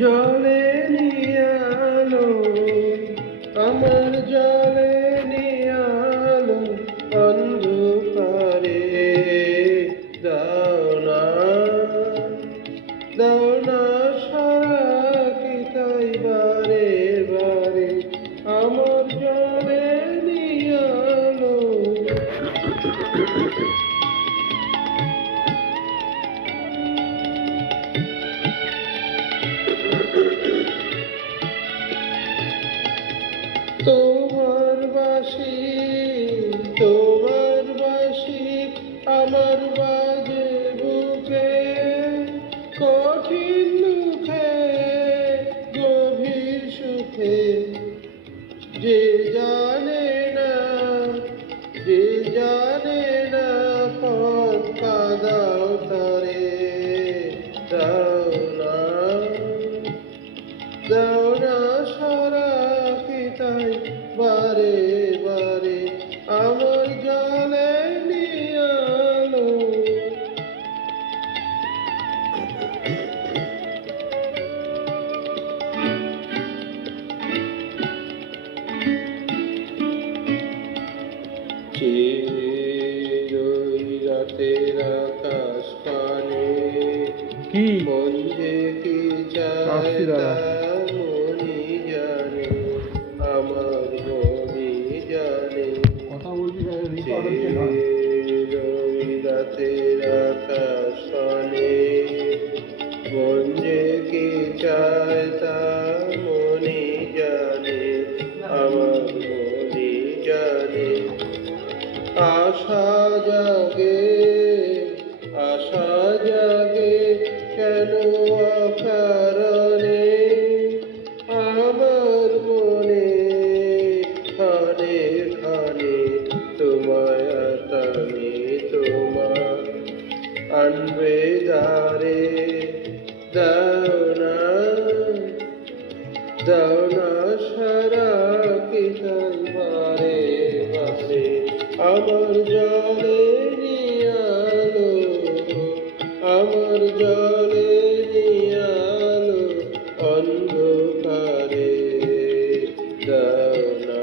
জলে নিয়ে আলো আমার জলে নিয়ে আলো অন্ধকারে দাও না সারা কি তাই বারে বারে আমার জলে নিয়ে আলো তোমার বাঁশি আমার বাজে বুকে কঠিন দুঃখে গভীর সুখে যে জানে না পথ কাদাও তারে দাও না সারা কি তাই বারে বারে আমার জলে নিয়ে আলো রাতের আকাশ পানে কি মন যে কি চায় তা মনি জানে আমার মনি জানে কথা বলবি রাতের আকাশ পানে মন যে কি চায় তা মনি জানে আমার মনি জানে আশা জাগে কেন অকারণে আমার মনে খানে খানে তোমায় টানে তোমার আনবে দারে দাও না সারা কি তাই বারে বারে আমার জলে নিয়ে আলো আমার জলে নিয়ে আলো অন্ধকারে দাও না